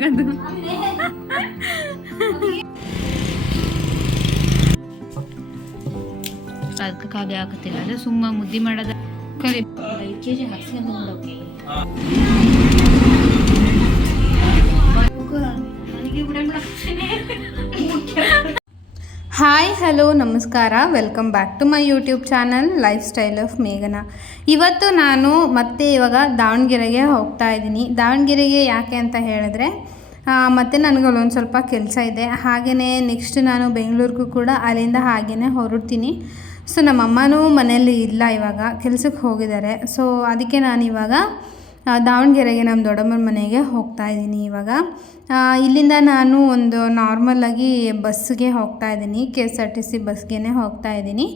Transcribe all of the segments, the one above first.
ನನಗದು ಅದಕ್ಕೆ ಖಾಲಿ ಆಗತ್ತಿಲ್ಲ ಅದು ಸುಮ್ಮ ಮುದ್ದೆ ಮಾಡೋದ. ಕರಿ. ಐದು ಕೆ ಜಿ ಹಾಕ್ಸ್ಕೊಂಡು ಬಂದೋಕೆ ನನಗೆ ಹಾಯ್ ಹಲೋ ನಮಸ್ಕಾರ. Welcome back to my YouTube channel lifestyle of ಮೇಘನ ಇವತ್ತು ನಾನು ಮತ್ತೆ ಇವಾಗ ದಾವಣಗೆರೆಗೆ ಹೋಗ್ತಾ ಇದ್ದೀನಿ. ದಾವಣಗೆರೆಗೆ ಯಾಕೆ ಅಂತ ಹೇಳಿದ್ರೆ ಮತ್ತು ನನಗೆ ಅಲ್ಲೊಂದು ಸ್ವಲ್ಪ ಕೆಲಸ ಇದೆ. ಹಾಗೆಯೇ ನೆಕ್ಸ್ಟ್ ನಾನು ಬೆಂಗಳೂರಿಗೂ ಕೂಡ ಅಲ್ಲಿಂದ ಹಾಗೆಯೇ ಹೊರಡ್ತೀನಿ. ಸೊ ನಮ್ಮಮ್ಮನೂ ಮನೆಯಲ್ಲಿ ಇಲ್ಲ ಇವಾಗ, ಕೆಲಸಕ್ಕೆ ಹೋಗಿದ್ದಾರೆ. ಸೊ ಅದಕ್ಕೆ ನಾನು ಇವಾಗ ದಾವಣಗೆರೆಗೆ ನಮ್ಮ ದೊಡ್ಡಮ್ಮನ ಮನೆಗೆ ಹೋಗ್ತಾ ಇದ್ದೀನಿ ಇವಾಗ. ಇಲ್ಲಿಂದ ನಾನು ಒಂದು ನಾರ್ಮಲಾಗಿ ಬಸ್ಗೆ ಹೋಗ್ತಾ ಇದ್ದೀನಿ K S R T C ಬಸ್ಗೆ ಹೋಗ್ತಾ ಇದ್ದೀನಿ.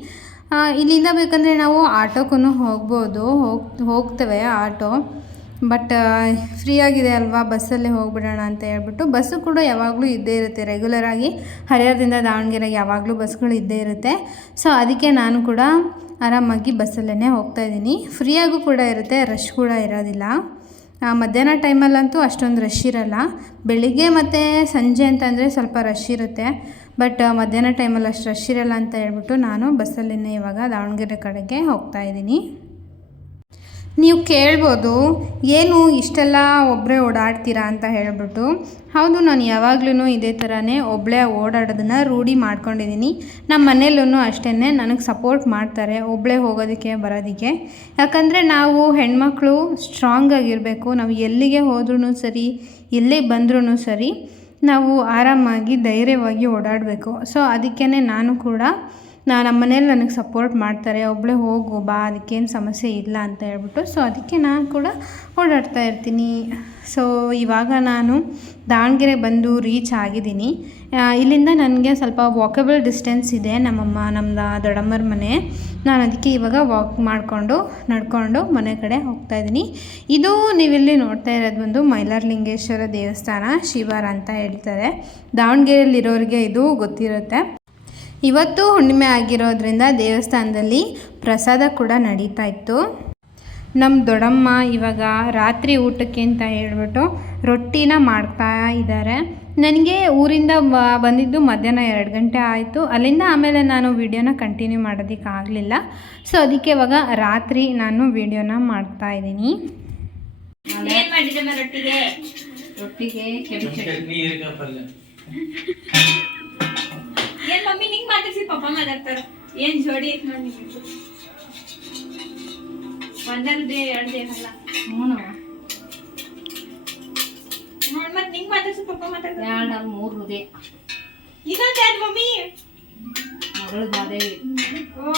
ಇಲ್ಲಿಂದ ಬೇಕಂದರೆ ನಾವು ಆಟೋಕ್ಕೂ ಹೋಗ್ಬೋದು, ಹೋಗ್, ಹೋಗ್ತೇವೆ ಆಟೋ. ಬಟ್ ಫ್ರೀ ಆಗಿದೆ ಅಲ್ವಾ, ಬಸ್ಸಲ್ಲೇ ಹೋಗ್ಬಿಡೋಣ ಅಂತ ಹೇಳ್ಬಿಟ್ಟು, ಬಸ್ಸು ಕೂಡ ಯಾವಾಗಲೂ ಇದ್ದೇ ಇರುತ್ತೆ. ರೆಗ್ಯುಲರಾಗಿ ಹರಿಹರದಿಂದ ದಾವಣಗೆರೆಗೆ ಯಾವಾಗಲೂ ಬಸ್ಗಳು ಇದ್ದೇ ಇರುತ್ತೆ. ಸೊ ಅದಕ್ಕೆ ನಾನು ಕೂಡ ಆರಾಮಾಗಿ ಬಸ್ಸಲ್ಲೇ ಹೋಗ್ತಾ ಇದ್ದೀನಿ. ಫ್ರೀಯಾಗೂ ಕೂಡ ಇರುತ್ತೆ ರಶ್ ಕೂಡ ಇರೋದಿಲ್ಲ. ಮಧ್ಯಾಹ್ನ ಟೈಮಲ್ಲಂತೂ ಅಷ್ಟೊಂದು ರಶ್ ಇರಲ್ಲ. ಬೆಳಿಗ್ಗೆ ಮತ್ತು ಸಂಜೆ ಅಂತಂದರೆ ಸ್ವಲ್ಪ ರಶ್ ಇರುತ್ತೆ. ಬಟ್ ಮಧ್ಯಾಹ್ನ ಟೈಮಲ್ಲಿ ಅಷ್ಟು ರಶ್ ಇರಲ್ಲ ಅಂತ ಹೇಳ್ಬಿಟ್ಟು ನಾನು ಬಸ್ಸಲ್ಲೇ ಇವಾಗ ದಾವಣಗೆರೆ ಕಡೆಗೆ ಹೋಗ್ತಾ ಇದ್ದೀನಿ. ನೀವು ಕೇಳ್ಬೋದು, ಏನು ಇಷ್ಟೆಲ್ಲ ಒಬ್ಬರೇ ಓಡಾಡ್ತೀರಾ ಅಂತ ಹೇಳ್ಬಿಟ್ಟು. ಹೌದು, ನಾನು ಯಾವಾಗ್ಲೂ ಇದೇ ಥರನೇ ಒಬ್ಬಳೇ ಓಡಾಡೋದನ್ನು ರೂಢಿ ಮಾಡ್ಕೊಂಡಿದ್ದೀನಿ. ನಮ್ಮ ಮನೇಲೂ ಅಷ್ಟೇ ನನಗೆ ಸಪೋರ್ಟ್ ಮಾಡ್ತಾರೆ ಒಬ್ಬಳೇ ಹೋಗೋದಕ್ಕೆ, ಬರೋದಕ್ಕೆ. ಯಾಕಂದರೆ ನಾವು ಹೆಣ್ಮಕ್ಳು ಸ್ಟ್ರಾಂಗ್ ಆಗಿರಬೇಕು, ನಾವು ಎಲ್ಲಿಗೆ ಹೋದ್ರೂ ಸರಿ, ಎಲ್ಲಿ ಬಂದ್ರೂ ಸರಿ, ನಾವು ಆರಾಮಾಗಿ ಧೈರ್ಯವಾಗಿ ಓಡಾಡಬೇಕು. ಸೊ ಅದಕ್ಕೇ ನಾನು ಕೂಡ ನಾ ನಮ್ಮ ಮನೇಲಿ ನನಗೆ ಸಪೋರ್ಟ್ ಮಾಡ್ತಾರೆ ಒಬ್ಬಳೇ ಹೋಗು, ಬಾ, ಅದಕ್ಕೇನು ಸಮಸ್ಯೆ ಇಲ್ಲ ಅಂತ ಹೇಳ್ಬಿಟ್ಟು ಸೊ ಅದಕ್ಕೆ ನಾನು ಕೂಡ ಓಡಾಡ್ತಾ ಇರ್ತೀನಿ. ಸೊ ಇವಾಗ ನಾನು ದಾವಣಗೆರೆ ಬಂದು ರೀಚ್ ಆಗಿದ್ದೀನಿ. ಇಲ್ಲಿಂದ ನನಗೆ ಸ್ವಲ್ಪ ವಾಕಬಲ್ ಡಿಸ್ಟೆನ್ಸ್ ಇದೆ, ನಮ್ಮಮ್ಮ ನಮ್ಮದ ದೊಡ್ಡಮ್ಮರ ಮನೆ. ನಾನು ಅದಕ್ಕೆ ಇವಾಗ ವಾಕ್ ಮಾಡಿಕೊಂಡು, ನಡ್ಕೊಂಡು ಮನೆ ಕಡೆ ಹೋಗ್ತಾ ಇದ್ದೀನಿ. ಇದು ನೀವಿಲ್ಲಿ ನೋಡ್ತಾ ಇರೋದು ಬಂದು ಮೈಲಾರಲಿಂಗೇಶ್ವರ ದೇವಸ್ಥಾನ, ಶಿವಾರ ಅಂತ ಹೇಳ್ತಾರೆ. ದಾವಣಗೆರೆಯಲ್ಲಿರೋರಿಗೆ ಇದು ಗೊತ್ತಿರುತ್ತೆ. ಇವತ್ತು ಹುಣ್ಣಿಮೆ ಆಗಿರೋದ್ರಿಂದ ದೇವಸ್ಥಾನದಲ್ಲಿ ಪ್ರಸಾದ ಕೂಡ ನಡೀತಾ ಇತ್ತು. ನಮ್ಮ ದೊಡ್ಡಮ್ಮ ಇವಾಗ ರಾತ್ರಿ ಊಟಕ್ಕೆ ಅಂತ ಹೇಳ್ಬಿಟ್ಟು ರೊಟ್ಟಿನ ಮಾಡ್ತಾ ಇದ್ದಾರೆ. ನನಗೆ ಊರಿಂದ ಬ- ಬಂದಿದ್ದು ಮಧ್ಯಾಹ್ನ ಎರಡು ಗಂಟೆ ಆಯಿತು. ಅಲ್ಲಿಂದ ಆಮೇಲೆ ನಾನು ವೀಡಿಯೋನ ಕಂಟಿನ್ಯೂ ಮಾಡೋದಕ್ಕೆ ಆಗಲಿಲ್ಲ. ಸೊ ಅದಕ್ಕೆ ಇವಾಗ ರಾತ್ರಿ ನಾನು ವೀಡಿಯೋನ ಮಾಡ್ತಾ ಇದ್ದೀನಿ. ರೊಟ್ಟಿಗೆ? ಮಮ್ಮಿ ನಿಂಗ್ ಮಾತಾಡ್ಸಿ ಪಪ್ಪ ಮಾತಾಡ್ತಾರ ಏನ್ ಜೋಡಿ ಐತ್ ನೋಡಿ ನಿಮ್ದು ಒಂದಲ್ದೇ ಎರಡ್ದೇ ಅಲ್ಲ ಹ್ಞೂ ನೋಡ್ ಮತ್ ನಿಂಗ್ ಮಾತಾಡ್ಸಿ ಪಪ್ಪ ಮಾತಾಡ್ತಾರ ಎರಡು ಮೂರು ಇದೊಂದ್ ಯಾವ್ದ್ ಮಮ್ಮಿ? ಮಗಳು ಓ.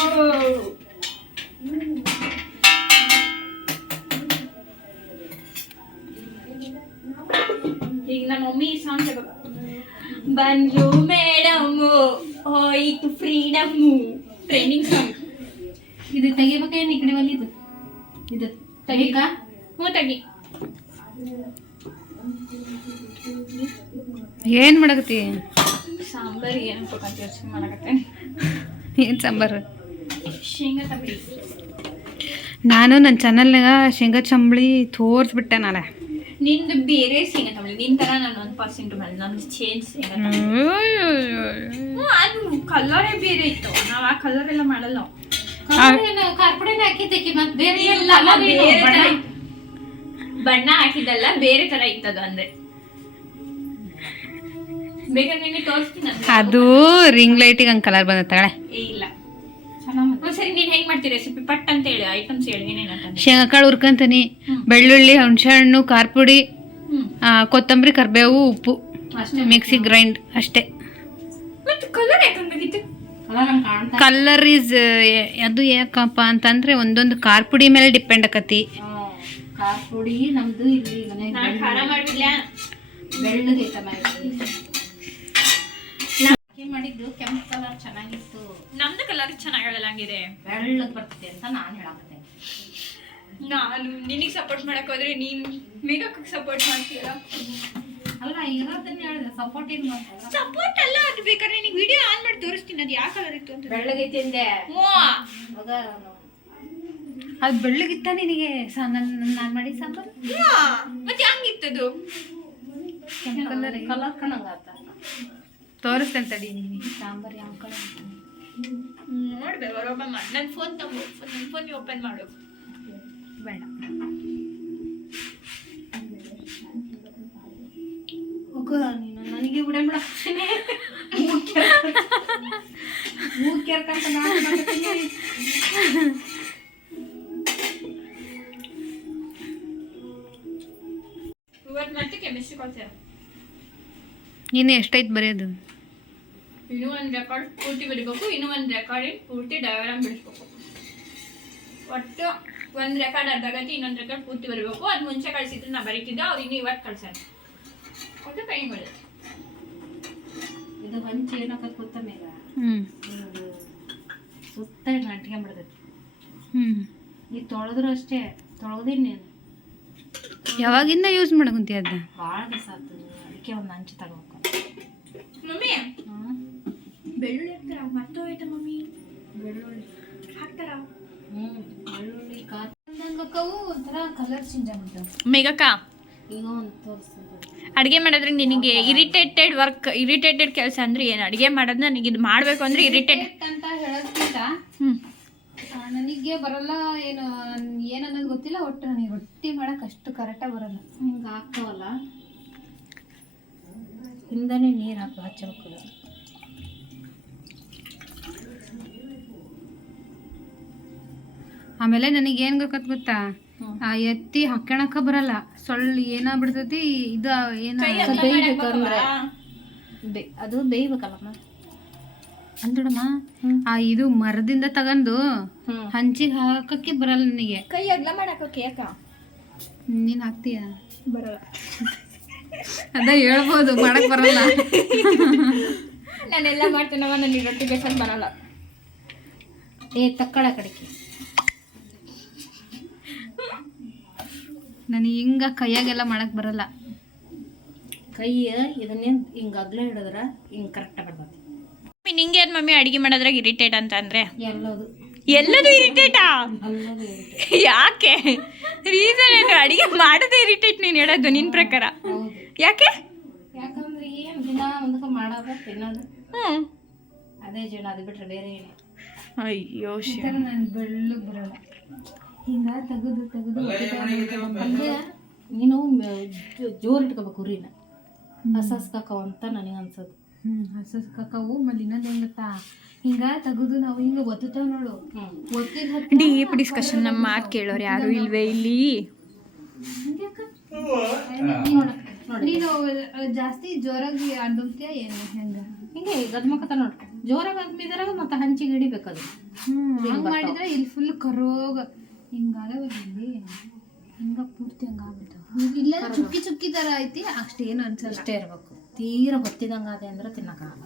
ಈಗ ನಮ್ಮ ಮಮ್ಮಿ ಸಾಂಗ್ ಬಂದ್ಲು ಮೇಡಮ್. ಹೋಯ್ತು ಫ್ರೀಡಮ್ ಟ್ರೈನಿಂಗ್ ಸಾಂಗ್ ಇದು ತೆಗಿಬೇಕೇನು ಈ ಕಡೆ ಒಲಿದು ಇದು? ತೆಗಿಕ ಹ್ಞೂ ತೆಗಿ. ಏನು ಮಾಡಕತ್ತಿ? ಸಾಂಬಾರ್ ಏನು ಅಂತ ಯೋಚನೆ ಮಾಡಕತ್ತೇನೆ ಏನು ಸಾಂಬಾರು? ಶೇಂಗಾ ತಂಬಳಿ. ನಾನು ನನ್ನ ಚಾನಲ್ನಾಗ ಶೇಂಗಾ ಚಂಬಳಿ ತೋರಿಸ್ಬಿಟ್ಟೆ ನಾಳೆ. ನಿಂದು ಬೇರೆ ಶೇಂಗಾ ತಗಡಿ ನಿನ್ ತರ ನಾನು ಒಂದು ಪರ್ಸೆಂಟ್ ಮೇಲೆ ನಂದು ಚೇಂಜ್ ಶೇಂಗಾ ಹ್ಞೂ ಅದು ಕಲರೇ ಬೇರೆ ಇತ್ತು ನಾವು ಆ ಕಲರ್ ಎಲ್ಲ ಮಾಡಲ್ಲ ಕಾರ್ಪೊರೇಟ್ ಹಾಕಿದ್ದಕ್ಕೆ ಮತ್ತೆ ಬೇರೆ ಎಲ್ಲ ಬೇರೆ ಬಣ್ಣ ಹಾಕಿದ್ದಲ್ಲ ಬೇರೆ ತರ ಇತ್ತದು ಅಂದ್ರೆ ಬೇಕಾದ್ರೆ ನಿಮಗೆ ತೋರಿಸ್ತೀನಿ. ಅದು ರಿಂಗ್ ಲೈಟಿಗೆ ಹಂಗೆ ಕಲರ್ ಬಂದ ತಗಳೆ ಇಲ್ಲ ಒಂದ್ಸರಿ ನೀನ್ ಹೆಂಗ್ ಮಾಡ್ತೀರಿ ರೆಸಿಪಿ ಪಟ್ ಅಂತ ಹೇಳಿ ಐಟಮ್ಸ್ ಹೇಳಿ ಏನೇನಂತ ಶೇಂಗಾ ಕಾಳು ಹುರ್ಕೊಂತೀನಿ ಬೆಳ್ಳುಳ್ಳಿ ಹುಣಸೆಹಣ್ಣು ಖಾರ ಪುಡಿ ಕೊತ್ತಂಬರಿ ಕರಿಬೇವು ಉಪ್ಪು ಅಷ್ಟೇ. ಮಿಕ್ಸಿ ಗ್ರೈಂಡ್ ಅಷ್ಟೇ. ಮತ್ತೆ ಕಲರ್ ಈಸ್ ಅದು ಯಾಕಪ್ಪ ಅಂತಂದ್ರೆ ಒಂದೊಂದು ಖಾರ ಪುಡಿ ಮೇಲೆ ಡಿಪೆಂಡ್ ಆಕತಿ. ಖಾರ ಪುಡಿ ನಮ್ದು ಇಲ್ಲಿ ಬೆಳ್ಳಗೈತ ಮಾಡಿದ್ದು ಕೆಂಪು ಕಲರ್ ಚೆನ್ನಾಗಿತ್ತು. ನಮ್ದು ಕಲರ್ ಚೆನ್ನಾಗಿದೆ ಹಂಗಿದೆ ಬೆಳ್ಳಗ್ ಬರ್ತಿದೆ ಅಂತ ನಾನು ಹೇಳಕತ್ತೆ ನಾನು ನಿನಗೆ ಸಪೋರ್ಟ್ ಮಾಡಕ್ ಹೋದ್ರೆ ನೀನ್ ಮೇಕಪ್ ಸಪೋರ್ಟ್ ಮಾಡ್ತೀಯಲ್ಲ? ಅಲ್ಲ ಇರೋದನ್ನ ಹೇಳಿದ್ರೆ ಸಪೋರ್ಟ್ ಏನ್ ಮಾಡ್ತಾರ ಸಪೋರ್ಟ್ ಅಲ್ಲ ಅದು ಬೇಕಾದ್ರೆ ನಿನಗೆ ವಿಡಿಯೋ ಆನ್ ಮಾಡಿ ತೋರಿಸ್ತೀನಿ ಅದು ಯಾವ ಕಲರ್ ಇತ್ತು ಅಂತ. ಬೆಳ್ಳಗೈತಿ ಅಂದೆ. ಅದು ಬೆಳ್ಳಗಿತ್ತ ನಿನಗೆ? ನಾನು ಮಾಡಿ ಸಾಂಬಾರು? ಮತ್ತೆ ಹಂಗಿತ್ತದು? ಕಲರ್ ಕಣಂಗಾತ. ತೋರಿಸ್ತೇನೆ ತಡಿ. ಸಾಂಬಾರು ಸಾಂಬಾರ್ ಯಾವ ಕಡೆ ನೋಡ್ಬೇಕು ಮಾಡಿ. ನನ್ನ ಫೋನ್ ತಗೋ ನನ್ನ ಫೋನ್ ಓಪನ್ ಮಾಡು. ಬೇಡ. ಹೋಗು ನೀನು ನನಗೆ ಬಿಡ ಬಿಡ. ನಾನು ಮಾಡ್ತೀನಿ. ಇವತ್ತು ಮತ್ತೆ ಕೆಮಿಸ್ಟ್ರಿ ಕೊಡ್ತೇವೆ ಇನ್ನು ಎಷ್ಟೈತೆ ಬರೆಯೋದು? ಇನ್ನೂ ಒಂದು ರೆಕಾರ್ಡ್ ಪೂರ್ತಿ ಬಿಡಬೇಕು ಇನ್ನೂ ಒಂದು ರೆಕಾರ್ಡಿಂಗ್ ಪೂರ್ತಿ ಡಯಾಗ್ರಾಮ್ ಬಿಡಿಸ್ಬೇಕು. ಒಟ್ಟು ಒಂದು ರೆಕಾರ್ಡ್ ಅರ್ಧ ಗಂಟೆ ಇನ್ನೊಂದು ರೆಕಾರ್ಡ್ ಪೂರ್ತಿ ಬರಬೇಕು ಅದು ಮುಂಚೆ ಕಳಿಸಿದ್ರೆ ನಾ ಬರೀತಿದ್ದೆ ಅವ್ರು ಇನ್ನೂ ಇವತ್ತು ಕಳ್ಸೋಣ ಒಟ್ಟು ಪೇಂಟ್ ಬರುತ್ತೆ ಇದು ಹಂಚಿ ಏನಾಕತ್ ಗೊತ್ತ ಮೇಲೆ ಸುತ್ತ ಅಂಟ್ಕೊಂಡ್ ಬಿಡ್ತೈತಿ ಹ್ಞೂ ನೀ ತೊಳೆದ್ರು ಅಷ್ಟೇ ತೊಳೆದಿನಿ ನೀನು ಯಾವಾಗಿಂದ ಯೂಸ್ ಮಾಡಕುಂತಿ ಅದ ಭಾಳ ದಿವಸ ಆತು ಅದಕ್ಕೆ ಒಂದು ಹಂಚು ತಗೋಬೇಕು ಮಮ್ಮಿ ಬೆಳ್ಳುಳ್ಳಿ ಹಾಕ್ತಾರ ಮತ್ತೆ ಹೋಯ್ತಾ ಮಮ್ಮಿ. ಬೆಳ್ಳುಳ್ಳಿ ಹಾಕ್ತಾರ ಹ್ಞೂ ಬೆಳ್ಳುಳ್ಳಿ ಕಾತಂಗಕ್ಕವು ಒಂಥರ ಕಲರ್ ಚೇಂಜ್ ಆಗ್ಬಿಡ್ತಾವೆ ಮೇಘಕ್ಕ ಈಗ ಒಂದು ಅಡುಗೆ ಮಾಡಿದ್ರೆ ನಿನಗೆ ಇರಿಟೇಟೆಡ್ ವರ್ಕ್ ಇರಿಟೇಟೆಡ್ ಕೆಲಸ ಅಂದ್ರೆ ಏನು? ಅಡುಗೆ ಮಾಡೋದು ನನಗೆ ಇದು ಮಾಡಬೇಕು ಅಂದ್ರೆ ಇರಿಟೇಟ್ ಅಂತ ಹೇಳೋದ್ಕಿಂತ ಹ್ಞೂ ನನಗೆ ಬರಲ್ಲ ಏನು ಏನನ್ನೋದು ಗೊತ್ತಿಲ್ಲ ಒಟ್ಟು ನನಗೆ ರೊಟ್ಟಿ ಮಾಡೋಕೆ ಅಷ್ಟು ಕರೆಕ್ಟಾಗಿ ಬರಲ್ಲ. ಹಿಂಗೆ ಹಾಕ್ತಾವಲ್ಲ ಹಿಂದನೇ ನೀರು ಹಾಕು ಹಚ್ಚಬೇಕು ಆಮೇಲೆ ನನಗೆ ಏನು ಗೊತ್ತ? ಗೊತ್ತಾ ಆ ಎತ್ತಿ ಹಾಕ್ಯಣಕ ಬರಲ್ಲ. ಸೊಳ್ಳು ಏನಾಗ್ಬಿಡ್ತೈತಿ ಇದು ಏನ ಬೇಯ್ಬೇಕಂದ್ರೆ ಬೇ ಅದು ಬೇಯ್ಬೇಕಲ್ಲಮ್ಮ. ಅಂದ್ಬಿಡಮ್ಮ ಆ ಇದು ಮರದಿಂದ ತಗೊಂಡು ಹಂಚಿಗೆ ಹಾಕಕ್ಕೆ ಬರಲ್ಲ ನನಗೆ. ಕೈ ಅಗ್ಲ ಮಾಡಕ್ಕೆ ಯಾಕ? ನೀನು ಹಾಕ್ತೀಯ? ಬರಲ್ಲ. ಅದ ಹೇಳ್ಬೋದು ಮಾಡಕ್ ಬರಲ್ಲ. ನಾನೆಲ್ಲ ಮಾಡ್ತೀನವ ನನಗೆ ರೊಟ್ಟಿ ಬೇಕಂತ ಬರಲ್ಲ. ಏ ತಕ್ಕಳ ಕಡೆಗೆ ನನಗೆ ಹಿಂಗ ಕೈಯಾಗೆಲ್ಲ ಮಾಡಕ್ ಬರಲ್ಲ. ಕೈ ಇದನ್ನೇನು ಹಿಂಗೆ ಅಗ್ಲ ಹಿಡಿದ್ರೆ ಹಿಂಗೆ ಕರೆಕ್ಟಾಗಿ ಮಮ್ಮಿ ನಿಂಗೆ ಏನು ಮಮ್ಮಿ ಅಡಿಗೆ ಮಾಡೋದ್ರಾಗ ಇರಿಟೇಟ್ ಅಂತ ಅಂದ್ರೆ? ಎಲ್ಲದು. ಎಲ್ಲದೂ ಇರಿಟೇಟಾ. ಯಾಕೆ? ರೀಸನ್ ಏನು? ಅಡುಗೆ ಮಾಡೋದೇ ಇರಿಟೇಟ್ ನೀನು ಹೇಳೋದು ನಿನ್ನ ಪ್ರಕಾರ. ಹೌದು. ಯಾಕೆ? ಯಾಕಂದ್ರೆ ಏನು ದಿನ ಒಂದಕ್ಕೆ ಮಾಡೋದು ತಿನ್ನೋದು? ಹ್ಞೂ ಅದೇ ಜೀವನ ಅದು ಬಿಟ್ರೆ ಬೇರೆ ಏನು ಅಯ್ಯೋ ನಾನು ಬೆಳ್ಳಗ್ ಬರಲ್ಲ. ಹಿಂಗ ತೆಗೆದು ತೆಗೆದು ಅಂದ್ರೆ ನೀನು ಜೋರು ಇಟ್ಕೋಬೇಕು ಉರಿನ. ಹಸಸ್ ಹಸ್ಕಾಕವ ಅಂತ ನನಗೆ ಅನ್ಸೋದು. ಹ್ಮ್ ಹಸಸ್ ಕಕ್ಕವು ಮಲ್ಲಿ ಇನ್ನೊಂದು ಹೆಂಗ್ ಗೊತ್ತಾ ಹಿಂಗ ತೆಗೆದು ನಾವು ಹಿಂಗ ಒತ್ತುತ್ತೇವೆ ನೋಡು. ಹ್ಞೂ ಒತ್ತಿದ ಡೀಪ್ ಡಿಸ್ಕಷನ್ ನಮ್ಮ ಮಾತು ಕೇಳೋರು ಯಾರು ಇಲ್ವೇ ಇಲ್ಲಿ? ನೀನು ಜಾಸ್ತಿ ಜೋರಾಗಿ ಅಡ್ಡುತ್ತೀಯ ಏನು ಹೆಂಗ? ಹಿಂಗೆ ಗದ್ಮಕತ ನೋಡ್ಕೊ ಜೋರಾಗಿ ಅದ್ಮಿದ್ರಾಗ ಮತ್ತೆ ಹಂಚಿಗೆ ಹಿಡಿಬೇಕದು. ಹ್ಮ್ ಹಿಂಗ್ ಹಂಗ್ ಮಾಡಿದ್ರೆ ಇಲ್ಲಿ ಫುಲ್ ಕರೋಗ. ಹಿಂಗಾದವ ಇಲ್ಲಿ ಹಿಂಗ ಪೂರ್ತಿ ಹಂಗೆ ಆಗ್ಬಿಡ್ತಾವ. ಇಲ್ಲ ಚುಕ್ಕಿ ಚುಕ್ಕಿ ತರ ಐತಿ ಅಷ್ಟೇನು ಅನ್ಸಲ್ಲ. ಅಷ್ಟೇ ಇರಬೇಕು. ತೀರ ಹೊತ್ತಿದಂಗೆ ಅದೇ ಅಂದ್ರೆ ತಿನ್ನಕ್ಕಾಗಲ್ಲ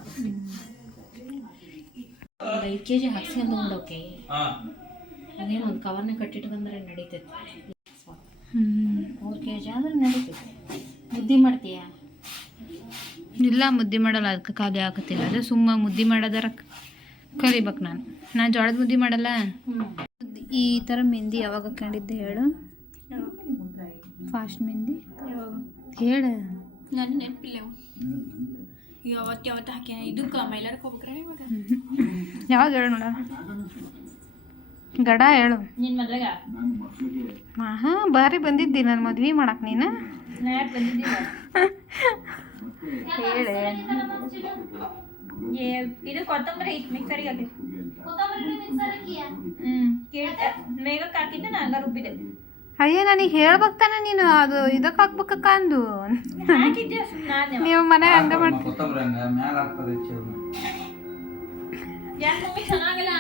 ಒಂದು ಐದು ಕೆ ಜಿ ಹಾಕ್ಸ್ಕೊಂಡು ಉಂಡೋಕೆ ಅದೇನು ಒಂದು ಕವರ್ನ ಕಟ್ಟಿಟ್ಟು ನಡೀತೈತಿ. ಹ್ಮ್. ಮೂರು ಕೆ ಜಿ ಆದ್ರೆ ನಡೀತೈತಿ. ಮುದ್ದೆ ಮಾಡ್ತೀಯಾ? ಇಲ್ಲ ಮುದ್ದೆ ಮಾಡಲ್ಲ. ಅದಕ್ಕೆ ಖಾಲಿ ಹಾಕತ್ತಿಲ್ಲ. ಅದೇ ಸುಮ್ಮ ಮುದ್ದೆ ಮಾಡೋದರ ಕಲಿಬೇಕು ನಾನು. ನಾನು ಜೋಳದ ಮುದ್ದೆ ಮಾಡಲ್ಲ? ಹ್ಞೂ ಈ ಥರ ಮೆಹಂದಿ ಯಾವಾಗ ಹಾಕೊಂಡಿದ್ದೆ ಹೇಳು? ಫಾಸ್ಟ್ ಮೆಹಂದಿ? ಹೇಳು. ನಾನು ನೆನಪಿಲ್ಲ ಯಾವತ್ತು ಯಾವತ್ತು ಹಾಕಿ ಇದಕ್ಕೆ ಮೈಲಾರಕ್ಕೆ ಹೋಗ್ಬೇಕ್ರೆ ಇವಾಗ? ಯಾವಾಗ ಹೇಳು ನೋಡ ಗಡ ಹೇಳು. ಹಾಂ ಬಾರಿ ಬಂದಿದ್ದಿ ನನ್ನ ಮದ್ವೆ ಮಾಡಕ್ಕೆ ನೀನು. ಹೇಳೆ. ಏ ಇದು ಕೊತ್ತಂಬರಿ ಮಿಕ್ಸರಿಗೆ ಹಾಕಿದ್ದು ಹ್ಞೂ ಕೇಳ್ತೆ. ಮೇಘಕ್ಕೆ ಹಾಕಿದ್ದೆ ನಾನು ಹಂಗ ರುಬ್ಬಿದೆ. ಅಯ್ಯ ನನಗೆ ಹೇಳ್ಬೇಕು ತಾನೆ ನೀನು ಅದು ಇದಕ್ಕೆ ಹಾಕ್ಬೇಕಕ್ಕ ಅಂದು. ಹಾಕಿದ್ದೆ ಸುಮ್ಮನೆ ನೀವು ಮನೆಗೆ ಹಂಗೆ ಮಾಡ್ತೀವಿ ಕೊತ್ತಂಬರಿ ಹಂಗ ಮ್ಯಾಲ ಆಗ್ತದೆ ಚೂರು ಯಾಕೆ ಮಮ್ಮಿ ಚೆನ್ನಾಗಿಲ್ಲ?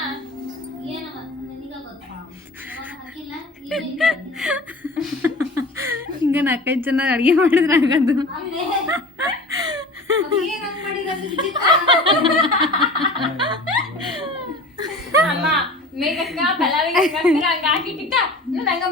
ಹಿಂಗೆ ನಾಲ್ಕೈದು ಜನ ಅಡಿಗೆ ಮಾಡಿದ್ರೆ ಆಗೋದು ಮೇಘಕ್ಕ ಪಲಾವಿಗೆ ಹಂಗ ಮುಚ್ಚಳ ಬಂದಿದ್ದೆ ನಾನು